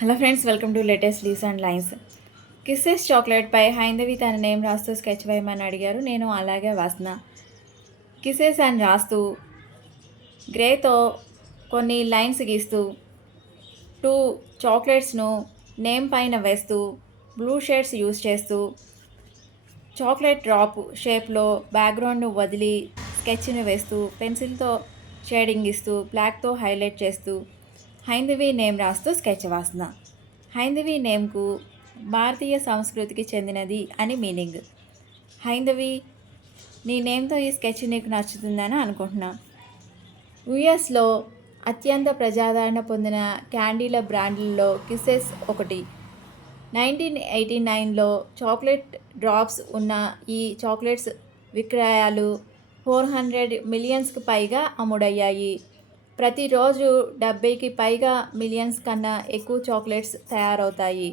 Hello friends, welcome to latest leaves and lines. Kisses చాక్లెట్పై హైందవి తన name రాస్తూ sketch వేయమని అడిగారు. నేను అలాగే వేస్తున్నా. కిసెస్ అని రాస్తూ గ్రేతో కొన్ని లైన్స్ గీస్తూ 2 చాక్లెట్స్ను నేమ్ పైన వేస్తూ బ్లూ షేడ్స్ యూస్ చేస్తూ చాక్లెట్ డ్రాప్ షేప్లో బ్యాక్గ్రౌండ్ను వదిలి స్కెచ్ని వేస్తూ పెన్సిల్తో షేడింగ్ ఇస్తూ బ్లాక్తో హైలైట్ చేస్తూ హైందవి నేమ్ రాస్తూ స్కెచ్ వేస్తున్నా. హైందవి నేమ్కు భారతీయ సంస్కృతికి చెందినది అని మీనింగ్. హైందవి, నీ నేమ్తో ఈ స్కెచ్ నీకు నచ్చుతుందని అనుకుంటున్నా. యుఎస్లో అత్యంత ప్రజాదరణ పొందిన క్యాండీల బ్రాండ్లలో కిసెస్ ఒకటి. 1989లో చాక్లెట్ డ్రాప్స్ ఉన్న ఈ చాక్లెట్స్ విక్రయాలు 400 మిలియన్స్కి పైగా అమ్ముడయ్యాయి. ప్రతిరోజు 70కి పైగా మిలియన్స్ కన్నా ఎక్కువ చాక్లెట్స్ తయారవుతాయి.